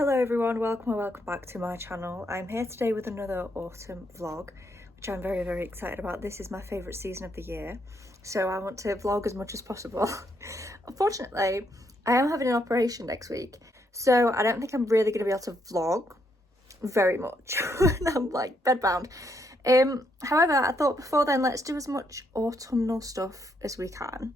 Hello everyone, welcome back to my channel. I'm here today with another autumn vlog, which I'm very excited about. This is my favourite season of the year, so I want to vlog as much as possible. Unfortunately, I am having an operation next week, so I don't think I'm really going to be able to vlog very much when I'm like bedbound. However, I thought before then, let's do as much autumnal stuff as we can.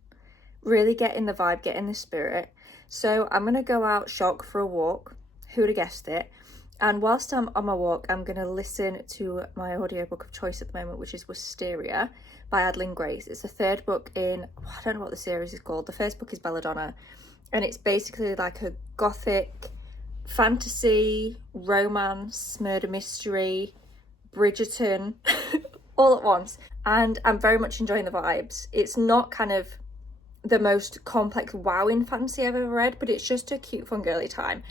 Really get in the vibe, get in the spirit. So I'm going to go out shock for a walk. Who would have guessed it? And whilst I'm on my walk, I'm going to listen to my audiobook of choice at the moment, which is Wisteria by Adeline Grace. It's the third book in, I don't know what the series is called. The first book is Belladonna, and it's basically like a gothic fantasy, romance, murder mystery, Bridgerton, all at once. And I'm very much enjoying the vibes. It's not kind of the most complex wowing fantasy I've ever read, but it's just a cute fun girly time.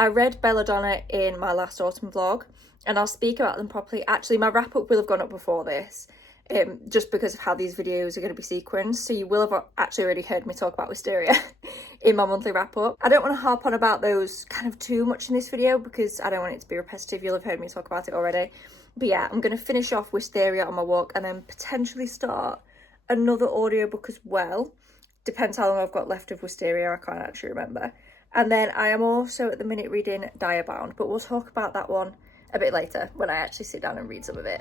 I read Belladonna in my last autumn vlog, and I'll speak about them properly. Actually, my wrap up will have gone up before this, just because of how these videos are going to be sequenced, so you will have actually already heard me talk about Wisteria in my monthly wrap up. I don't want to harp on about those kind of too much in this video because I don't want it to be repetitive. You'll have heard me talk about it already. But yeah, I'm going to finish off Wisteria on my walk and then potentially start another audiobook as well. Depends how long I've got left of Wisteria, I can't actually remember. And then I am also at the minute reading Diabound, but we'll talk about that one a bit later when I actually sit down and read some of it.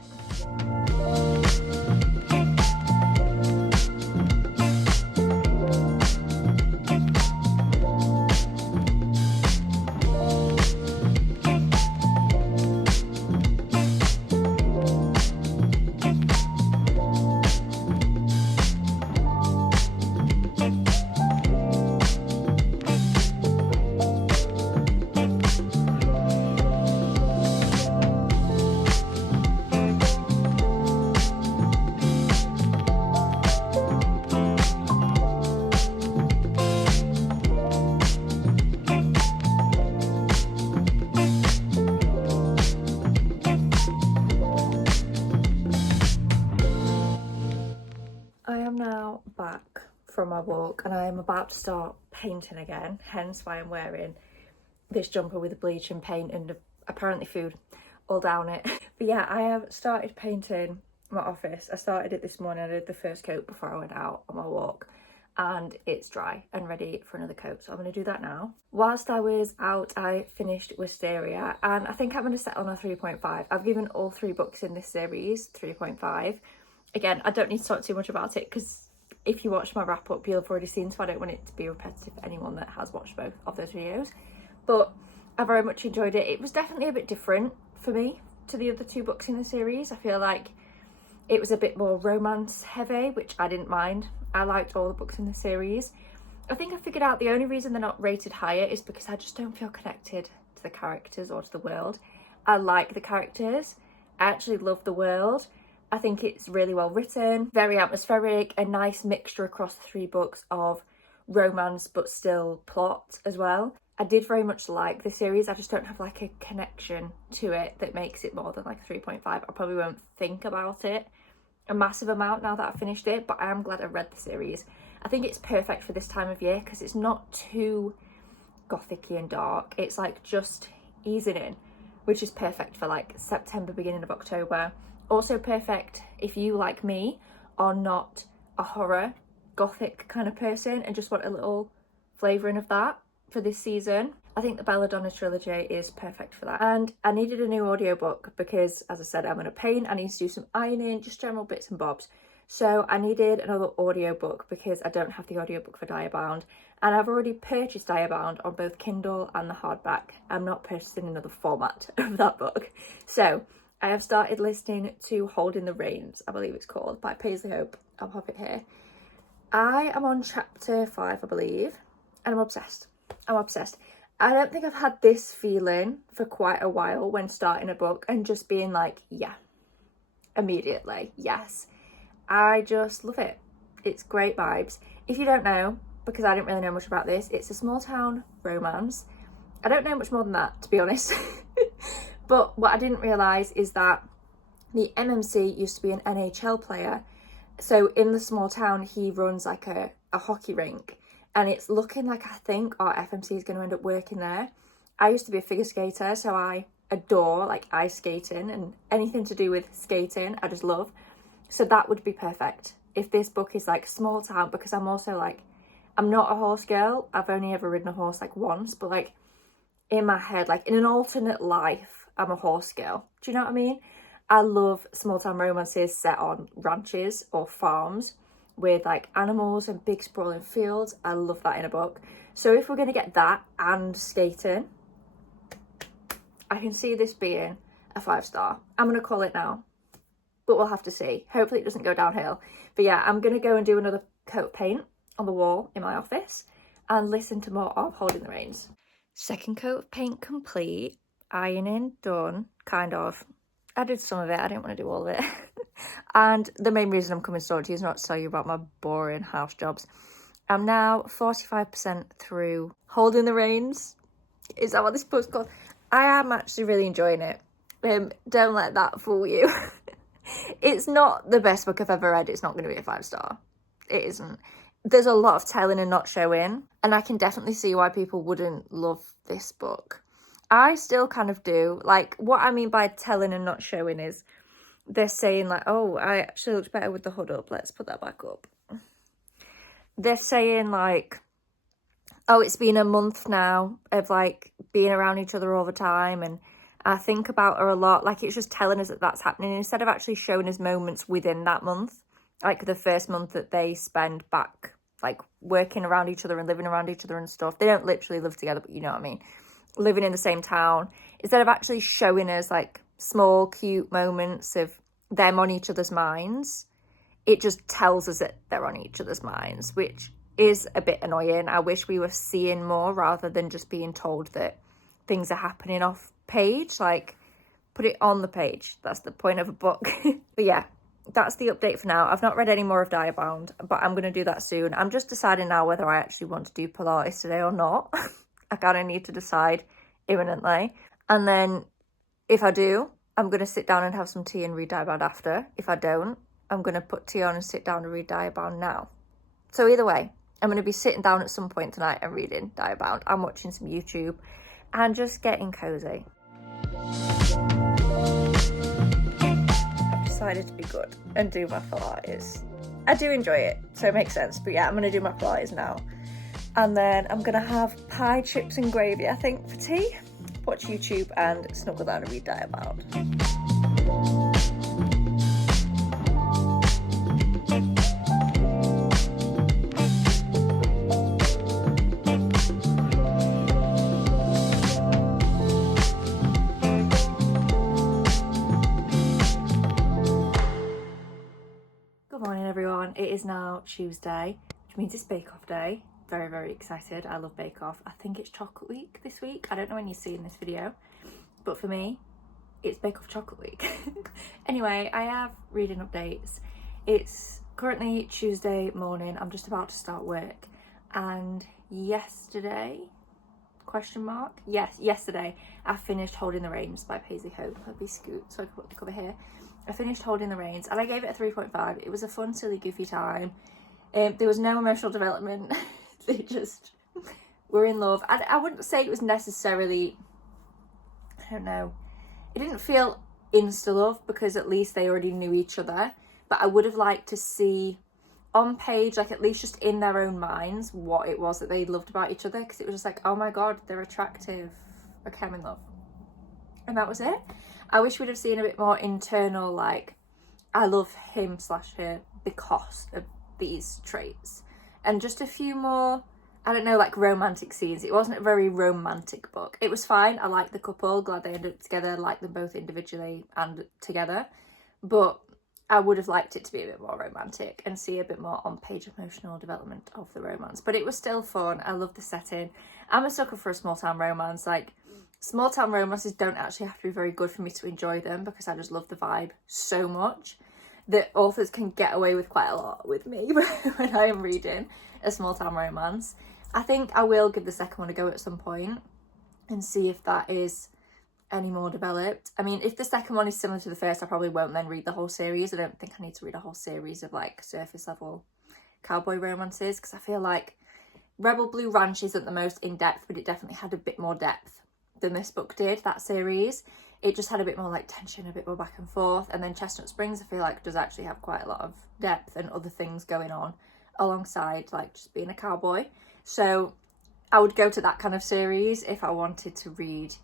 Now back from my walk and I am about to start painting again, hence why I'm wearing this jumper with the bleach and paint and apparently food all down it. But yeah, I have started painting my office. I started it this morning. I did the first coat before I went out on my walk and it's dry and ready for another coat, so I'm going to do that now. Whilst I was out, I finished Wisteria and I think I'm going to settle on a 3.5. I've given all three books in this series 3.5. Again, I don't need to talk too much about it because if you watch my wrap up, you'll have already seen, so I don't want it to be repetitive for anyone that has watched both of those videos. But I very much enjoyed it. It was definitely a bit different for me to the other two books in the series. I feel like it was a bit more romance heavy, which I didn't mind. I liked all the books in the series. I think I figured out the only reason they're not rated higher is because I just don't feel connected to the characters or to the world. I like the characters. I actually love the world. I think it's really well written, very atmospheric, a nice mixture across the three books of romance but still plot as well. I did very much like the series. I just don't have like a connection to it that makes it more than like a 3.5. I probably won't think about it a massive amount now that I've finished it, but I am glad I read the series. I think it's perfect for this time of year because it's not too gothic-y and dark. It's like just easing in, which is perfect for like September, beginning of October. Also perfect if you, like me, are not a horror gothic kind of person and just want a little flavouring of that for this season. I think the Belladonna trilogy is perfect for that. And I needed a new audiobook because, as I said, I'm going to paint, I need to do some ironing, just general bits and bobs. So I needed another audiobook because I don't have the audiobook for Diabound. And I've already purchased Diabound on both Kindle and the hardback. I'm not purchasing another format of that book. So I have started listening to Holding the Reins, I believe it's called, by Paisley Hope. I'll have it here. I am on chapter 5, I believe, and I'm obsessed. I'm obsessed. I don't think I've had this feeling for quite a while when starting a book and just being like, yeah, immediately, yes. I just love it. It's great vibes. If you don't know, because I didn't really know much about this, it's a small town romance. I don't know much more than that, to be honest. But what I didn't realise is that the MMC used to be an NHL player. So in the small town, he runs like a hockey rink. And it's looking like I think our FMC is going to end up working there. I used to be a figure skater, so I adore like ice skating and anything to do with skating, I just love. So that would be perfect if this book is like small town, because I'm also like, I'm not a horse girl. I've only ever ridden a horse like once, but like in my head, like in an alternate life, I'm a horse girl. Do you know what I mean? I love small town romances set on ranches or farms with like animals and big sprawling fields. I love that in a book. So if we're going to get that and skating, I can see this being a 5-star. I'm going to call it now, but we'll have to see. Hopefully it doesn't go downhill. But yeah, I'm going to go and do another coat of paint on the wall in my office and listen to more of Holding the Reins. Second coat of paint complete. Ironing done, kind of. I did some of it. I didn't want to do all of it. And the main reason I'm coming to talk to you is not to tell you about my boring house jobs. I'm now 45% through Holding the Reins. Is that what this book's called? I am actually really enjoying it. Don't let that fool you. It's not the best book I've ever read. It's not going to be a 5-star. It isn't. There's a lot of telling and not showing, and I can definitely see why people wouldn't love this book. I still kind of do. Like, what I mean by telling and not showing is they're saying like, oh, I actually looked better with the hood up. Let's put that back up. They're saying like, oh, it's been a month now of like being around each other all the time, and I think about her a lot. Like, it's just telling us that that's happening instead of actually showing us moments within that month. Like the first month that they spend back, like working around each other and living around each other and stuff. They don't literally live together, but you know what I mean. Living in the same town. Instead of actually showing us like small, cute moments of them on each other's minds, it just tells us that they're on each other's minds, which is a bit annoying. I wish we were seeing more rather than just being told that things are happening off page. Like, put it on the page. That's the point of a book. But yeah, that's the update for now. I've not read any more of Diabound, but I'm going to do that soon. I'm just deciding now whether I actually want to do Pilates today or not. I kind of need to decide imminently. And then if I do, I'm going to sit down and have some tea and read Diabound after. If I don't, I'm going to put tea on and sit down and read Diabound now. So either way, I'm going to be sitting down at some point tonight and reading Diabound. I'm watching some YouTube and just getting cozy. I've decided to be good and do my Pilates. I do enjoy it, so it makes sense. But yeah, I'm going to do my Pilates now. And then I'm going to have pie, chips and gravy, I think, for tea. Watch YouTube and snuggle down and read Diabound. Good morning, everyone. It is now Tuesday, which means it's Bake Off Day. Very, very excited. I love Bake Off. I think it's Chocolate Week this week. I don't know when you're seeing this video, but for me, it's Bake Off Chocolate Week. Anyway, I have reading updates. It's currently Tuesday morning. I'm just about to start work. And yesterday, yesterday, I finished Holding the Reins by Paisley Hope. Let me scoot so I can put the cover here. I finished Holding the Reins and I gave it a 3.5. It was a fun, silly, goofy time. There was no emotional development. They just were in love. I wouldn't say it was necessarily, I don't know, it didn't feel insta-love because at least they already knew each other. But I would have liked to see on page, like at least just in their own minds, what it was that they loved about each other. Because it was just like, oh my God, they're attractive. Okay, I'm in love. And that was it. I wish we'd have seen a bit more internal, like, I love him/her because of these traits. And just a few more, I don't know, like romantic scenes. It wasn't a very romantic book. It was fine. I liked the couple. Glad they ended up together. I liked them both individually and together. But I would have liked it to be a bit more romantic and see a bit more on-page emotional development of the romance. But it was still fun. I love the setting. I'm a sucker for a small-town romance. Like, small-town romances don't actually have to be very good for me to enjoy them because I just love the vibe so much that authors can get away with quite a lot with me when I am reading a small-town romance. I think I will give the second one a go at some point and see if that is any more developed. I mean, if the second one is similar to the first, I probably won't then read the whole series. I don't think I need to read a whole series of like surface level cowboy romances because I feel like Rebel Blue Ranch isn't the most in-depth, but it definitely had a bit more depth than this book did, that series. It just had a bit more like tension, a bit more back and forth. And then Chestnut Springs, I feel like, does actually have quite a lot of depth and other things going on alongside like just being a cowboy. So I would go to that kind of series if I wanted to read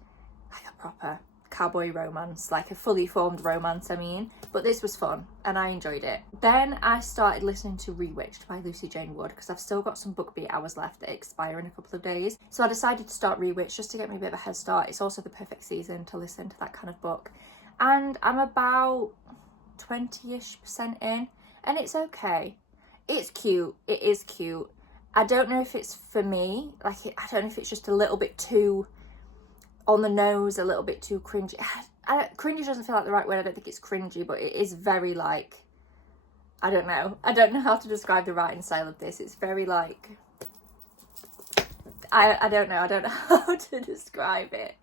like a proper cowboy romance, like a fully formed romance, I mean. But this was fun and I enjoyed it. Then I started listening to Rewitched by Lucy Jane Wood because I've still got some book beat hours left that expire in a couple of days. So I decided to start Rewitched just to get me a bit of a head start. It's also the perfect season to listen to that kind of book. And I'm about 20-ish% in and it's okay. It's cute. It is cute. I don't know if it's for me. I don't know if it's just a little bit too on the nose, a little bit too cringy. Cringy doesn't feel like the right word. I don't think it's cringy, but it is very like, I don't know how to describe the writing style of this. It's very like, I don't know how to describe it,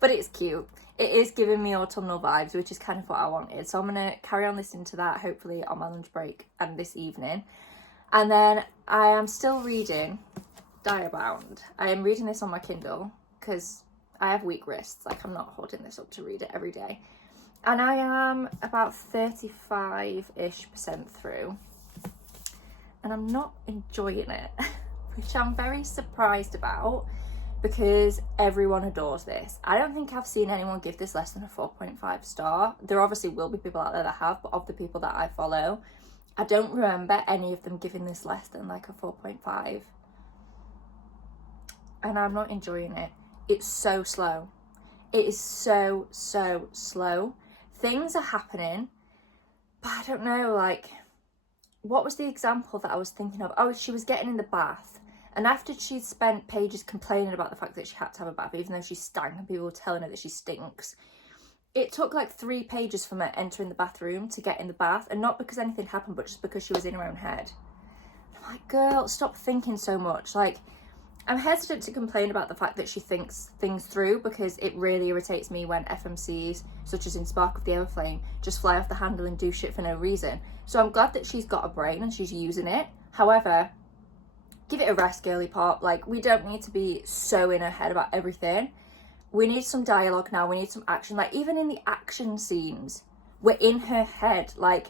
but it's cute. It is giving me autumnal vibes, which is kind of what I wanted. So I'm gonna carry on listening to that, hopefully on my lunch break and this evening. And then I am still reading Diabound. I am reading this on my Kindle because I have weak wrists, like I'm not holding this up to read it every day. And I am about 35-ish% through. And I'm not enjoying it, which I'm very surprised about because everyone adores this. I don't think I've seen anyone give this less than a 4.5 star. There obviously will be people out there that have, but of the people that I follow, I don't remember any of them giving this less than like a 4.5. And I'm not enjoying it. It's so slow. It is so slow. Things are happening, but I don't know, like, what was the example that I was thinking of? Oh, she was getting in the bath, and after she'd spent pages complaining about the fact that she had to have a bath, even though she stank and people were telling her that she stinks, it took like 3 pages from her entering the bathroom to get in the bath, and not because anything happened, but just because she was in her own head. I'm like, girl, stop thinking so much. Like, I'm hesitant to complain about the fact that she thinks things through because it really irritates me when FMCs, such as in Spark of the Everflame, just fly off the handle and do shit for no reason. So I'm glad that she's got a brain and she's using it. However, give it a rest, girly pop. Like, we don't need to be so in her head about everything. We need some dialogue now. We need some action. Like, even in the action scenes, we're in her head. Like,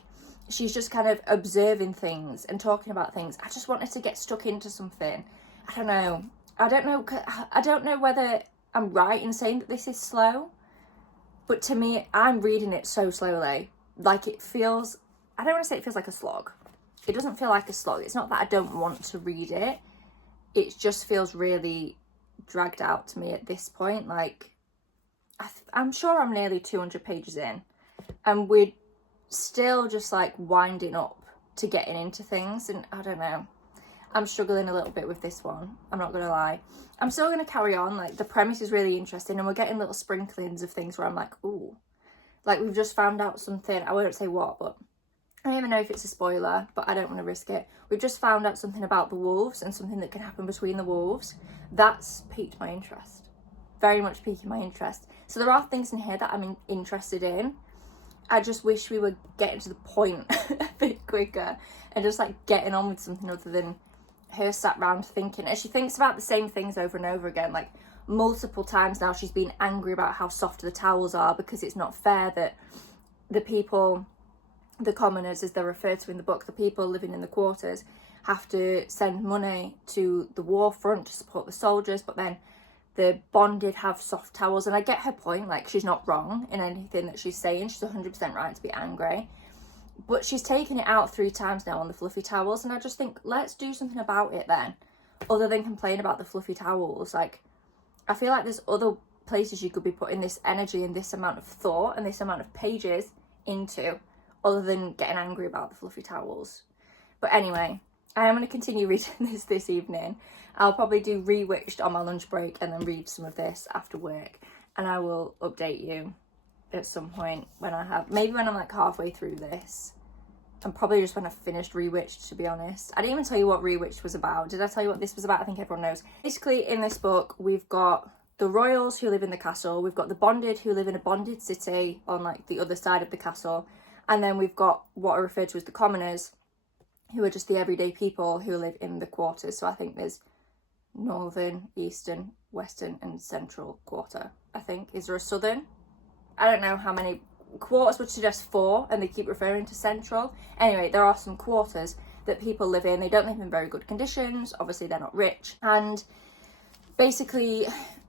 she's just kind of observing things and talking about things. I just want her to get stuck into something. I don't know. I don't know whether I'm right in saying that this is slow, but to me, I'm reading it so slowly. Like, it feels, I don't want to say it feels like a slog. It doesn't feel like a slog. It's not that I don't want to read it. It just feels really dragged out to me at this point. Like, I'm sure I'm nearly 200 pages in and we're still just like winding up to getting into things, and I don't know. I'm struggling a little bit with this one, I'm not gonna lie. I'm still gonna carry on. Like, the premise is really interesting and we're getting little sprinklings of things where I'm like, ooh, like we've just found out something. I won't say what, but I don't even know if it's a spoiler, but I don't want to risk it. We've just found out something about the wolves and something that can happen between the wolves. That's piqued my interest, very much piquing my interest. So there are things in here that I'm interested in. I just wish we were getting to the point a bit quicker and just like getting on with something other than her sat round thinking. And she thinks about the same things over and over again. Like, multiple times now she's been angry about how soft the towels are because it's not fair that the people, the commoners as they're referred to in the book, the people living in the quarters, have to send money to the war front to support the soldiers, but then the bonded have soft towels. And I get her point. Like, she's not wrong in anything that she's saying. She's 100% right to be angry. But she's taken it out 3 times now on the fluffy towels. And I just think, let's do something about it then. Other than complain about the fluffy towels. Like, I feel like there's other places you could be putting this energy and this amount of thought and this amount of pages into, other than getting angry about the fluffy towels. But anyway, I am going to continue reading this evening. I'll probably do Rewitched on my lunch break and then read some of this after work. And I will update you at some point when I have, maybe when I'm like halfway through this, and probably just when I've finished Rewitched, to be honest. I didn't even tell you what Rewitched was about. Did I tell you what this was about? I think everyone knows. Basically, in this book, we've got the royals who live in the castle, we've got the bonded who live in a bonded city on like the other side of the castle, and then we've got what are referred to as the commoners, who are just the everyday people who live in the quarters. So I think there's northern, eastern, western and central quarter, I think. Is there a southern? I don't know how many. Quarters would suggest 4 and they keep referring to central. Anyway, there are some quarters that people live in. They don't live in very good conditions. Obviously, they're not rich. And basically,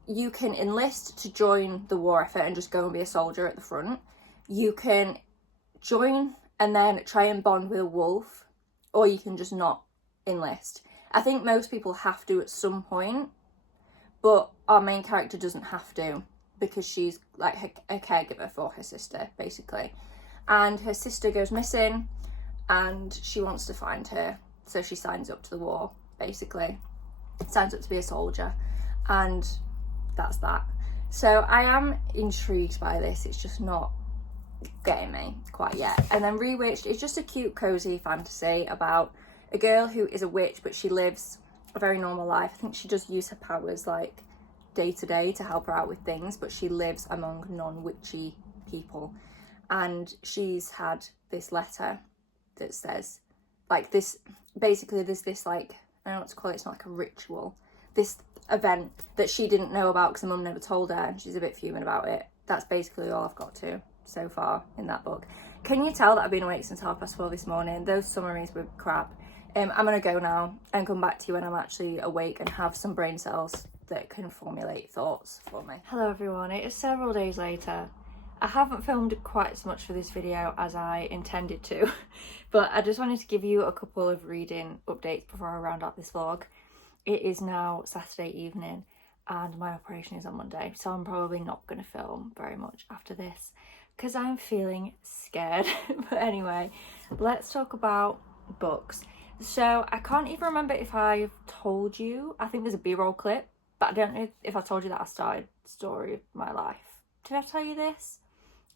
you can enlist to join the war effort and just go and be a soldier at the front. You can join and then try and bond with a wolf, or you can just not enlist. I think most people have to at some point, but our main character doesn't have to, because she's like a caregiver for her sister, basically. And her sister goes missing and she wants to find her. So she signs up to the war, basically. Signs up to be a soldier. And that's that. So I am intrigued by this. It's just not getting me quite yet. And then Rewitched is just a cute, cozy fantasy about a girl who is a witch, but she lives a very normal life. I think she does use her powers like day to day to help her out with things, but she lives among non-witchy people. And she's had this letter that says, like, this, basically there's this, like, I don't know what to call it, it's not like a ritual, this event that she didn't know about because her mum never told her, and she's a bit fuming about it. That's basically all I've got to so far in that book. Can you tell that I've been awake since 4:30 this morning? Those summaries were crap. I'm gonna go now and come back to you when I'm actually awake and have some brain cells that can formulate thoughts for me. Hello everyone, it is several days later. I haven't filmed quite as much for this video as I intended to, but I just wanted to give you a couple of reading updates before I round up this vlog. It is now Saturday evening and my operation is on Monday, so I'm probably not going to film very much after this because I'm feeling scared. But anyway, let's talk about books. So I can't even remember if I've told you, I think there's a B-roll clip, but I don't know if I told you that I started Story of My Life. Did I tell you this?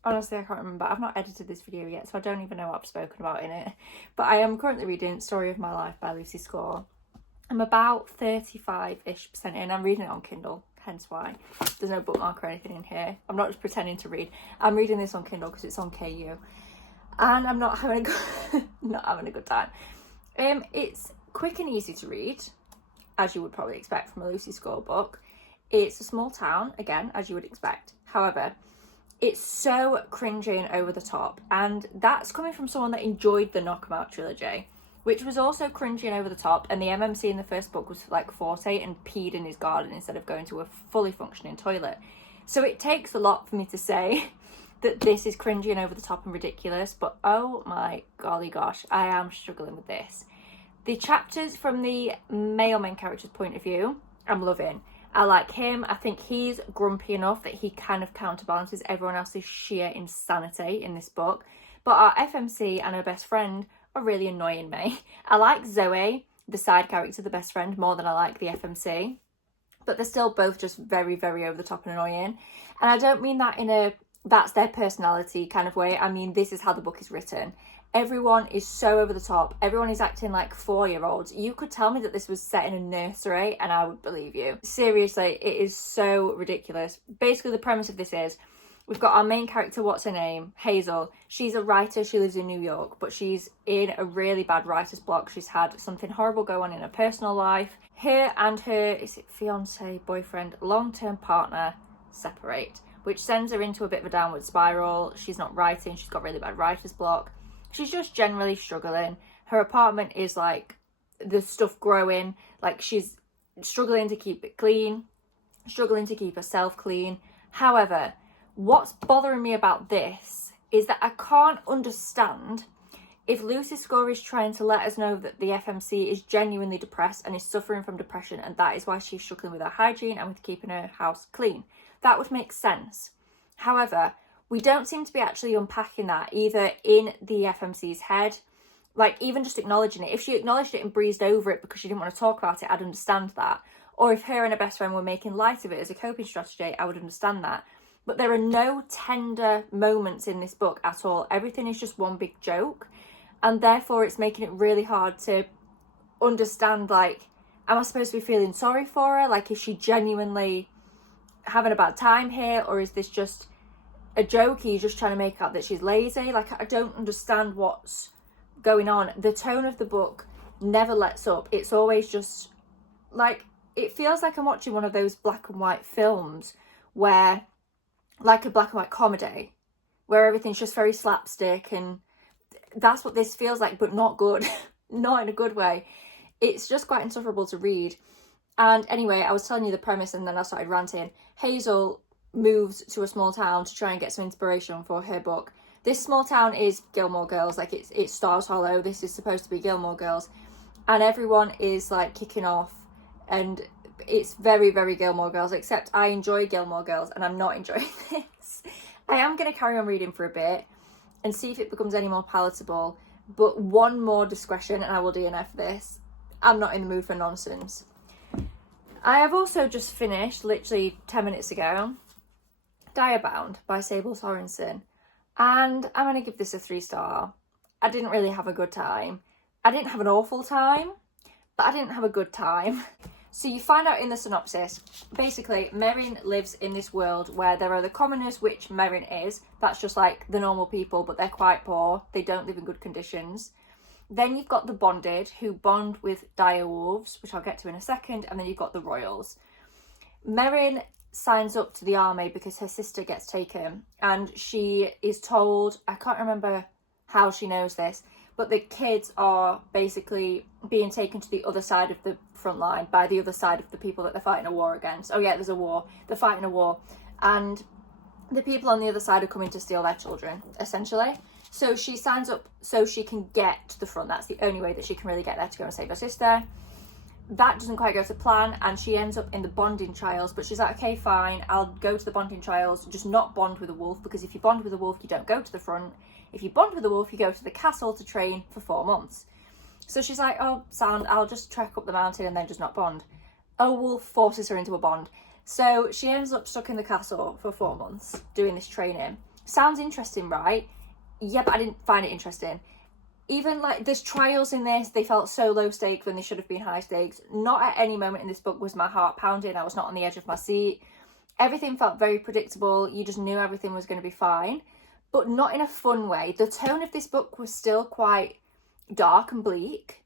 Honestly, I can't remember. I've not edited this video yet, so I don't even know what I've spoken about in it. But I am currently reading Story of My Life by Lucy Score. I'm about 35-ish% in. I'm reading it on Kindle, hence why there's no bookmark or anything in here. I'm not just pretending to read. I'm reading this on Kindle because it's on KU. And I'm not having a good time. It's quick and easy to read, as you would probably expect from a Lucy Score book. It's a small town, again, as you would expect. However, it's so cringy and over the top, and that's coming from someone that enjoyed the Knock 'Em Out trilogy, which was also cringy and over the top, and the MMC in the first book was like Forte and peed in his garden instead of going to a fully functioning toilet. So it takes a lot for me to say that this is cringy and over the top and ridiculous, but oh my golly gosh, I am struggling with this. The chapters from the male main character's point of view, I'm loving. I like him. I think he's grumpy enough that he kind of counterbalances everyone else's sheer insanity in this book. But our FMC and her best friend are really annoying me. I like Zoe, the side character, the best friend, more than I like the FMC. But they're still both just very, very over the top and annoying. And I don't mean that in a that's their personality kind of way. I mean, this is how the book is written. Everyone is so over the top. Everyone is acting like 4-year-olds. You could tell me that this was set in a nursery and I would believe you. Seriously, it is so ridiculous. Basically, the premise of this is we've got our main character, what's her name? Hazel. She's a writer. She lives in New York, but she's in a really bad writer's block. She's had something horrible go on in her personal life. Her and her, is it fiance, boyfriend, long-term partner separate, which sends her into a bit of a downward spiral. She's not writing. She's got really bad writer's block. She's just generally struggling. Her apartment is like the stuff growing. Like she's struggling to keep it clean, struggling to keep herself clean. However, what's bothering me about this is that I can't understand if Lucy Score is trying to let us know that the FMC is genuinely depressed and is suffering from depression, and that is why she's struggling with her hygiene and with keeping her house clean. That would make sense. However, we don't seem to be actually unpacking that either in the FMC's head, like even just acknowledging it. If she acknowledged it and breezed over it because she didn't want to talk about it, I'd understand that. Or if her and her best friend were making light of it as a coping strategy, I would understand that. But there are no tender moments in this book at all. Everything is just one big joke. And therefore it's making it really hard to understand, like, am I supposed to be feeling sorry for her? Like, is she genuinely having a bad time here? Or is this just a joke? He's just trying to make out that she's lazy. Like, I don't understand what's going on. The tone of the book never lets up. It's always just like it feels like I'm watching one of those black and white films where, like a black and white comedy, where everything's just very slapstick, and that's what this feels like, but not good. Not in a good way. It's just quite insufferable to read. And anyway, I was telling you the premise and then I started ranting. Hazel moves to a small town to try and get some inspiration for her book. This small town is Gilmore Girls, like it's Stars Hollow. This is supposed to be Gilmore Girls. And everyone is like kicking off, and it's very, very Gilmore Girls, except I enjoy Gilmore Girls and I'm not enjoying this. I am going to carry on reading for a bit and see if it becomes any more palatable, but one more discretion and I will DNF this. I'm not in the mood for nonsense. I have also just finished, literally 10 minutes ago, Diabound by Sable Sorensen, and I'm going to give this a 3-star. I didn't really have a good time. I didn't have an awful time, but I didn't have a good time. So you find out in the synopsis, basically, Merrin lives in this world where there are the commoners, which Merrin is. That's just like the normal people, but they're quite poor. They don't live in good conditions. Then you've got the bonded, who bond with dire wolves, which I'll get to in a second. And then you've got the royals. Merrin signs up to the army because her sister gets taken. And she is told, I can't remember how she knows this, but the kids are basically being taken to the other side of the front line by the other side of the people that they're fighting a war against. Oh yeah, there's a war. They're fighting a war. And the people on the other side are coming to steal their children, essentially. So she signs up so she can get to the front. That's the only way that she can really get there to go and save her sister. That doesn't quite go to plan, and she ends up in the bonding trials, but she's like, okay, fine, I'll go to the bonding trials, just not bond with a wolf, because if you bond with a wolf, you don't go to the front. If you bond with a wolf, you go to the castle to train for 4 months. So she's like, oh, sound, I'll just trek up the mountain and then just not bond. A wolf forces her into a bond. So she ends up stuck in the castle for 4 months doing this training. Sounds interesting, right? Yeah, but I didn't find it interesting. Even like there's trials in this, they felt so low stakes when they should have been high stakes. Not at any moment in this book was my heart pounding. I was not on the edge of my seat. Everything felt very predictable. You just knew everything was going to be fine, but not in a fun way. The tone of this book was still quite dark and bleak,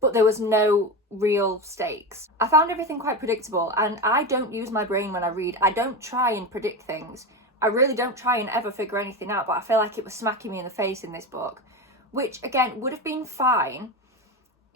but there was no real stakes. I found everything quite predictable, and I don't use my brain when I read. I don't try and predict things. I really don't try and ever figure anything out, but I feel like it was smacking me in the face in this book, which again would have been fine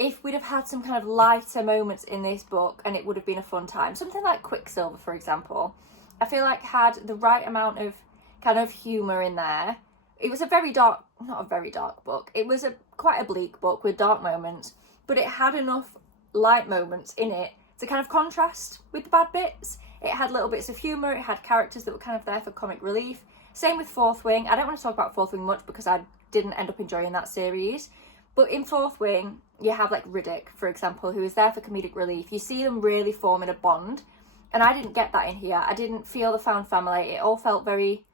if we'd have had some kind of lighter moments in this book and it would have been a fun time. Something like Quicksilver, for example, I feel like had the right amount of kind of humour in there. It was a very dark, not a very dark book. It was quite a bleak book with dark moments, but it had enough light moments in it to kind of contrast with the bad bits. It had little bits of humour. It had characters that were kind of there for comic relief. Same with Fourth Wing. I don't want to talk about Fourth Wing much because I didn't end up enjoying that series. But in Fourth Wing, you have like Riddick, for example, who is there for comedic relief. You see them really forming a bond. And I didn't get that in here. I didn't feel the found family. It all felt very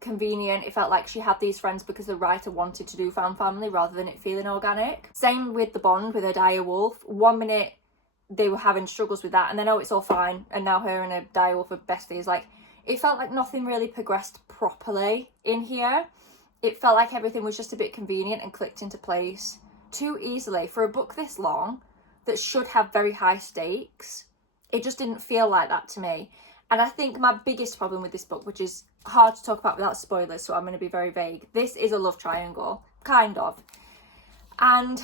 convenient. It felt like she had these friends because the writer wanted to do found family rather than it feeling organic. Same with the bond with her dire wolf. 1 minute they were having struggles with that, and then oh, it's all fine, and now her and her dire wolf are besties. Like, it felt like nothing really progressed properly in here. It felt like everything was just a bit convenient and clicked into place too easily for a book this long that should have very high stakes. It just didn't feel like that to me. And I think my biggest problem with this book, which is hard to talk about without spoilers, so I'm going to be very vague. This is a love triangle, kind of. And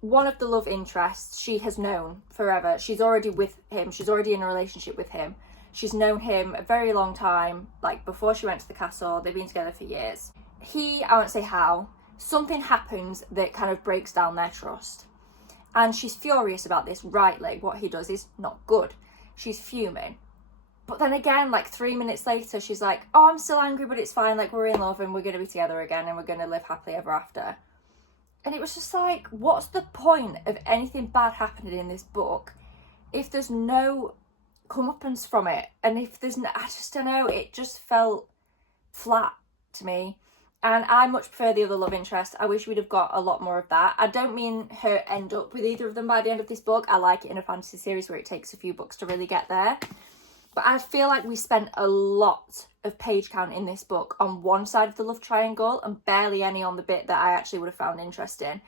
one of the love interests she has known forever. She's already with him. She's already in a relationship with him. She's known him a very long time, like before she went to the castle. They've been together for years. I won't say how, something happens that kind of breaks down their trust. And she's furious about this, rightly. What he does is not good. She's fuming. But then again, like 3 minutes later, she's like, oh, I'm still angry, but it's fine. Like, we're in love and we're going to be together again and we're going to live happily ever after. And it was just like, what's the point of anything bad happening in this book if there's no comeuppance from it? And if there's no, I just don't know, it just felt flat to me. And I much prefer the other love interest. I wish we'd have got a lot more of that. I don't mean her end up with either of them by the end of this book. I like it in a fantasy series where it takes a few books to really get there. But I feel like we spent a lot of page count in this book on one side of the love triangle and barely any on the bit that I actually would have found interesting.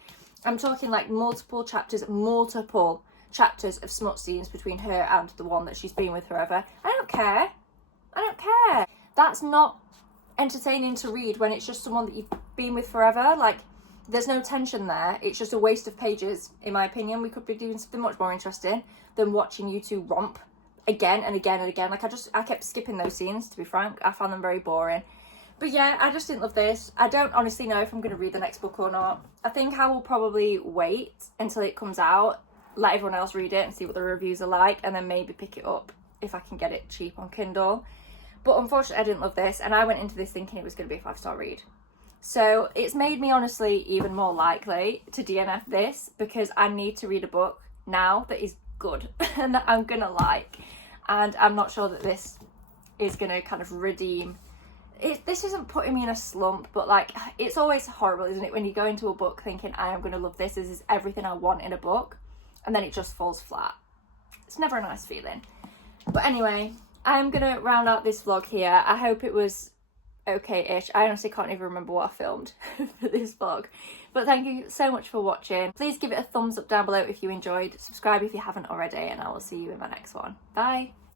I'm talking like multiple chapters, multiple chapters of smut scenes between her and the one that she's been with forever. I don't care. I don't care. That's not entertaining to read when it's just someone that you've been with forever. Like, there's no tension there. It's just a waste of pages, in my opinion. We could be doing something much more interesting than watching you two romp again and again and again. Like, I kept skipping those scenes, to be frank. I found them very boring. But yeah, I just didn't love this. I don't honestly know if I'm going to read the next book or not. I think I will probably wait until it comes out, let everyone else read it and see what the reviews are like, and then maybe pick it up if I can get it cheap on Kindle. But unfortunately, I didn't love this, and I went into this thinking it was going to be a 5-star read. So it's made me honestly even more likely to DNF this, because I need to read a book now that is good and that I'm going to like. And I'm not sure that this is going to kind of redeem it. This isn't putting me in a slump, but like, it's always horrible, isn't it, when you go into a book thinking I am going to love this, this is everything I want in a book, and then it just falls flat. It's never a nice feeling. But anyway, I'm going to round out this vlog here. I hope it was okay-ish. I honestly can't even remember what I filmed for this vlog. But thank you so much for watching. Please give it a thumbs up down below if you enjoyed. Subscribe if you haven't already, and I will see you in my next one. Bye!